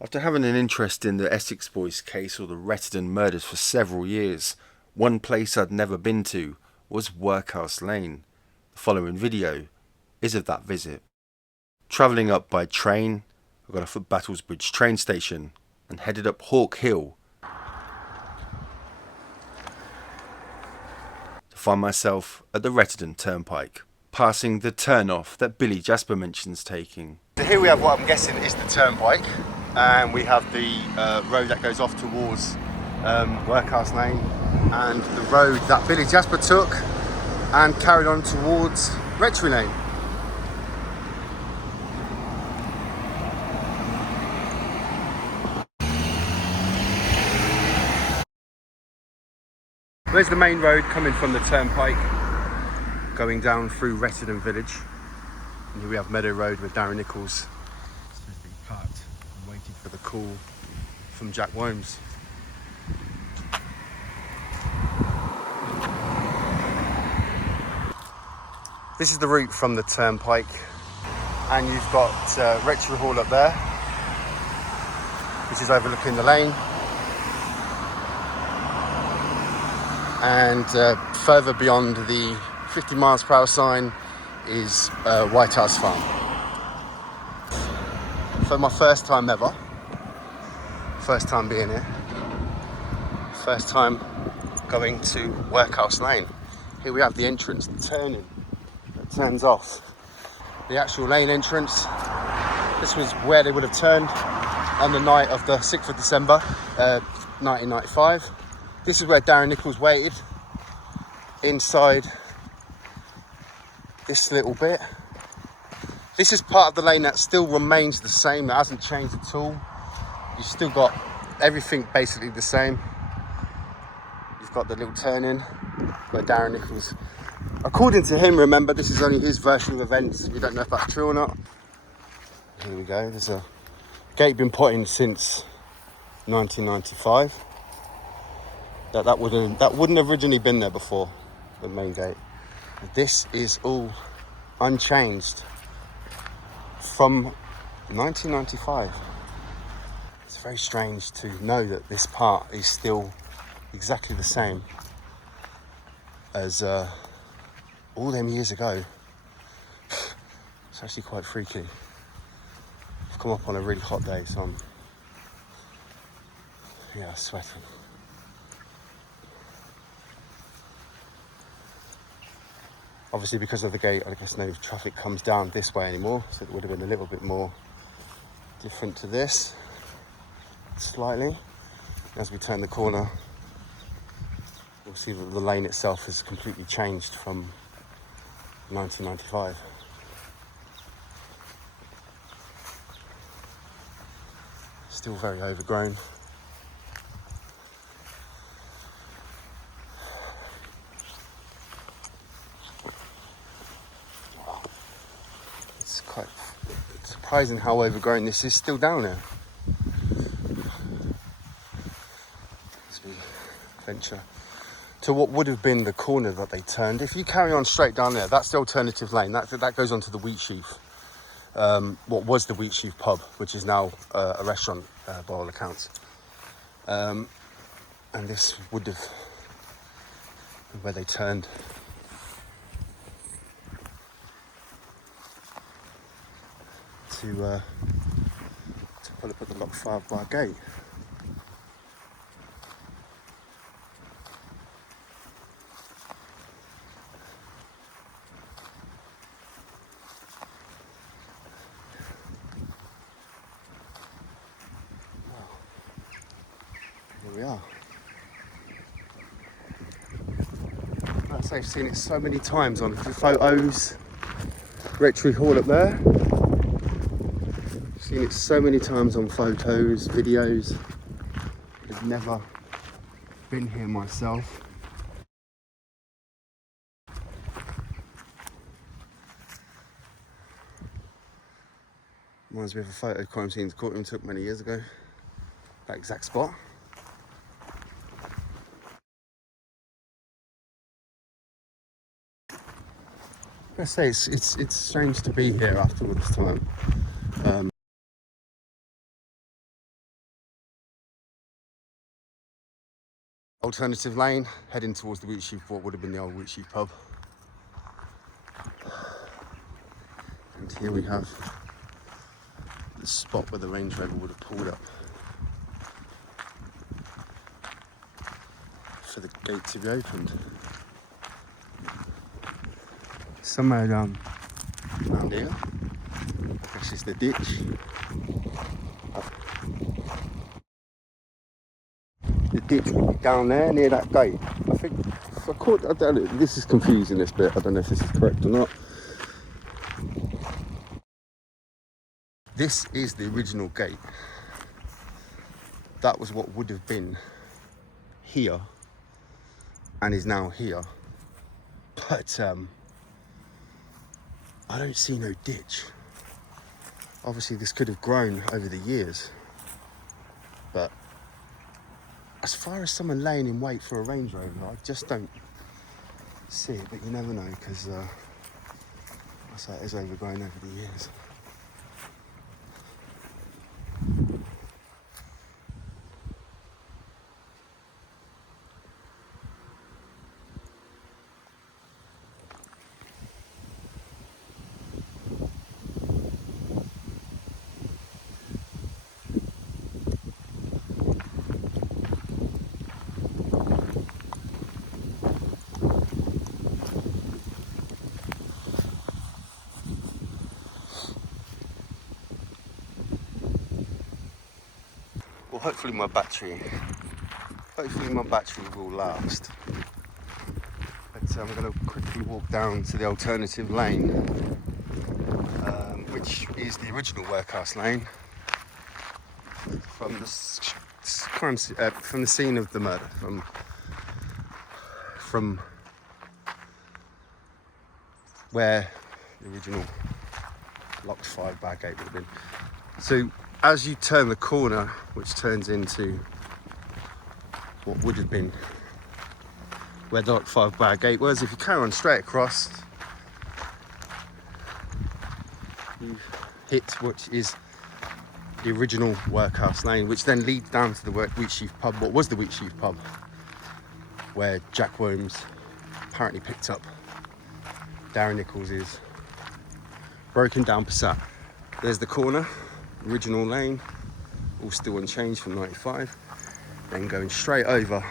After having an interest in the Essex boys case or the Rettendon murders for several years, one place I'd never been to was Workhouse Lane. The following video is of that visit. Travelling up by train, I got off at Battlesbridge train station and headed up Hawk Hill to find myself at the Rettendon Turnpike, passing the turn-off that Billy Jasper mentions taking. So here we have what I'm guessing is the turnpike, and we have the road that goes off towards Workhouse Lane, and the road that Billy Jasper took and carried on towards Rectory Lane. There's the main road coming from the turnpike, going down through Rettendon village. And here we have Meadow Road with Darren Nichols. He's been parked and waiting for the call from Jack Worms. This is the route from the turnpike, and you've got Rectory Hall up there, which is overlooking the lane. And further beyond the 50 miles per hour sign is White House Farm. For my first time ever, first time being here, first time going to Workhouse Lane. Here we have the entrance, the turning that turns off. The actual lane entrance, this was where they would have turned on the night of the 6th of December 1995. This is where Darren Nichols waited, inside this little bit. This is part of the lane that still remains the same, it hasn't changed at all. You've still got everything basically the same. You've got the little turn in where Darren Nichols, according to him, remember this is only his version of events, we don't know if that's true or not. Here we go, there's a gate been put in since 1995. That wouldn't have originally been there before, the main gate. This is all unchanged from 1995. It's very strange to know that this part is still exactly the same as all them years ago. It's actually quite freaky. I've come up on a really hot day, so I'm sweating. Obviously, because of the gate, I guess no traffic comes down this way anymore, so it would have been a little bit more different to this, slightly. As we turn the corner, we'll see that the lane itself has completely changed from 1995. Still very overgrown. It's surprising how overgrown this is still down here. As we venture to what would have been the corner that they turned. If you carry on straight down there, that's the alternative lane. That goes on to the Wheatsheaf. What was the Wheatsheaf pub, which is now a restaurant by all accounts. And this would have been where they turned. To pull up at the lock 5 bar gate. Wow. Here we are. Like I say, I've seen it so many times on photos. Rectory Hall up there. Seen it so many times on photos, videos. I've never been here myself. Reminds me of a photo crime scene the courtroom took many years ago. That exact spot. I say it's strange to be here after all this time. Alternative lane, heading towards the wheatsheaf, what would have been the old wheatsheaf pub. And here we have the spot where the Range Rover would have pulled up for the gate to be opened. Somewhere around here, I guess it's the ditch. The ditch would be down there near that gate. I think, I don't know, this is confusing, this bit. I don't know if this is correct or not. This is the original gate. That was what would have been here and is now here. But I don't see no ditch. Obviously this could have grown over the years, but as far as someone laying in wait for a Range Rover, I just don't see it, but you never know, because I say it is overgrown over the years. Well, hopefully my battery will last. But I'm going to quickly walk down to the alternative lane, which is the original workhouse lane from the from the scene of the murder, from where the original locked 5-bar gate would have been. So as you turn the corner, which turns into what would have been where the locked 5-bar gate was, if you carry on straight across, you hit what is the original workhouse lane, which then leads down to the wheatsheaf pub, what was the wheatsheaf pub, where Jack Williams apparently picked up Darren Nichols' broken down Passat. There's the corner, original lane, all still unchanged from 95. Then going straight over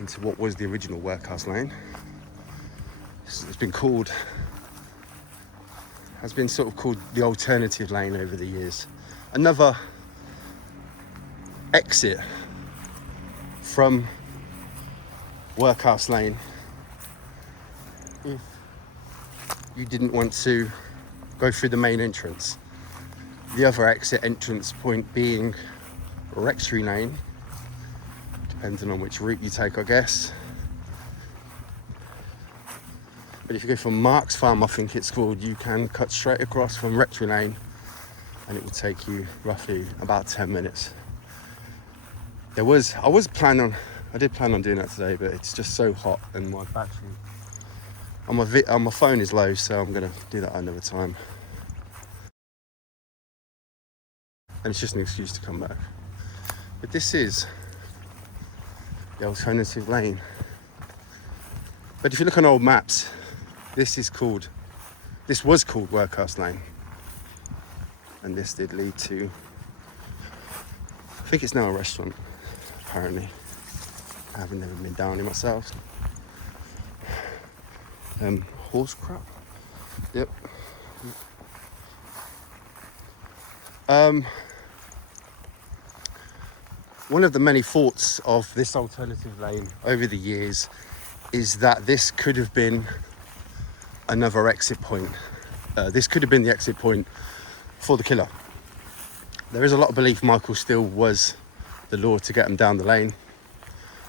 into what was the original workhouse lane. It's been sort of called the alternative lane over the years. Another exit from workhouse lane if you didn't want to go through the main entrance. The other exit entrance point being Rectory Lane, depending on which route you take, I guess. But if you go from Mark's Farm, I think it's called, you can cut straight across from Rectory Lane and it will take you roughly about 10 minutes. I did plan on doing that today, but it's just so hot and my battery on my phone is low, so I'm gonna do that another time. And it's just an excuse to come back. But this is the alternative lane. But if you look on old maps, this was called Workhouse Lane. And this did lead to, I think it's now a restaurant, apparently. I haven't never been down here myself. Horse crap. Yep. One of the many thoughts of this alternative lane over the years is that this could have been another exit point. This could have been the exit point for the killer. There is a lot of belief Michael Steele was the lure to get him down the lane.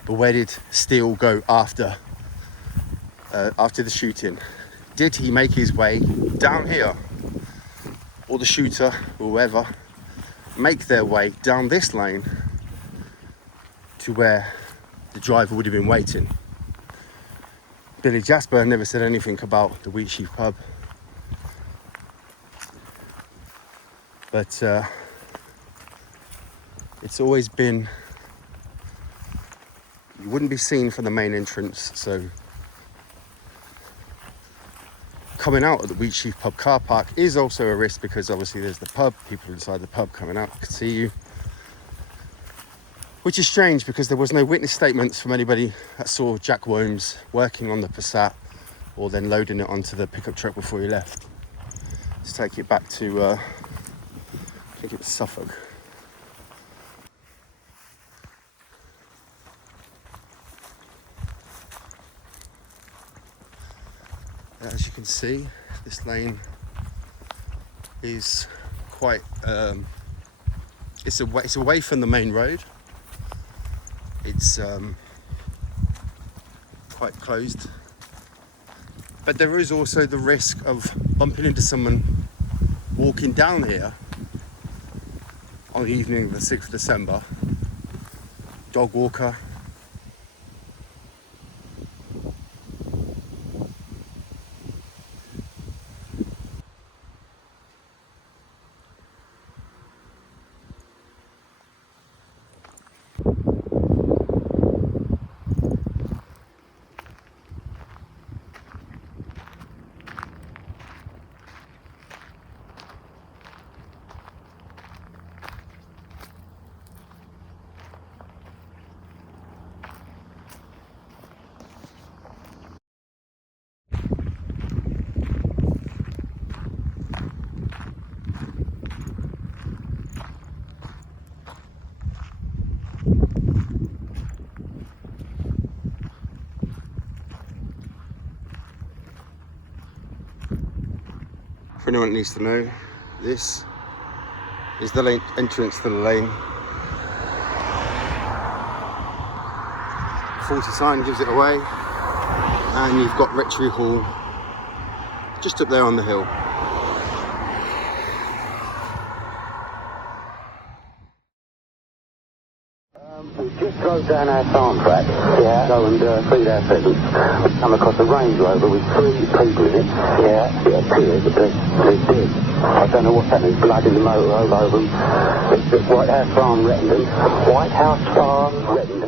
But where did Steele go after the shooting? Did he make his way down here, or the shooter, or whoever, make their way down this lane to where the driver would have been waiting? Billy Jasper never said anything about the Wheatsheaf pub, but it's always been, you wouldn't be seen from the main entrance, so coming out of the Wheatsheaf pub car park is also a risk, because obviously there's the pub, people inside the pub coming out can see you, which is strange because there was no witness statements from anybody that saw Jack Worms working on the Passat or then loading it onto the pickup truck before he left. Let's take it back to I think it was Suffolk. As you can see, this lane is quite it's away from the main road. It's quite closed, but there is also the risk of bumping into someone walking down here on the evening of the 6th of December, dog walker. For anyone that needs to know, this is the entrance to the lane. 40 sign gives it away, and you've got Rectory Hall just up there on the hill. We just drove down our farm track, go and feed our pheasants. We come across a Range Rover with 3 people in it. It appears that they're dead. I don't know what's happening. Blood in the motor all over them. It's White House Farm, Rettendon. White House Farm, Rettendon.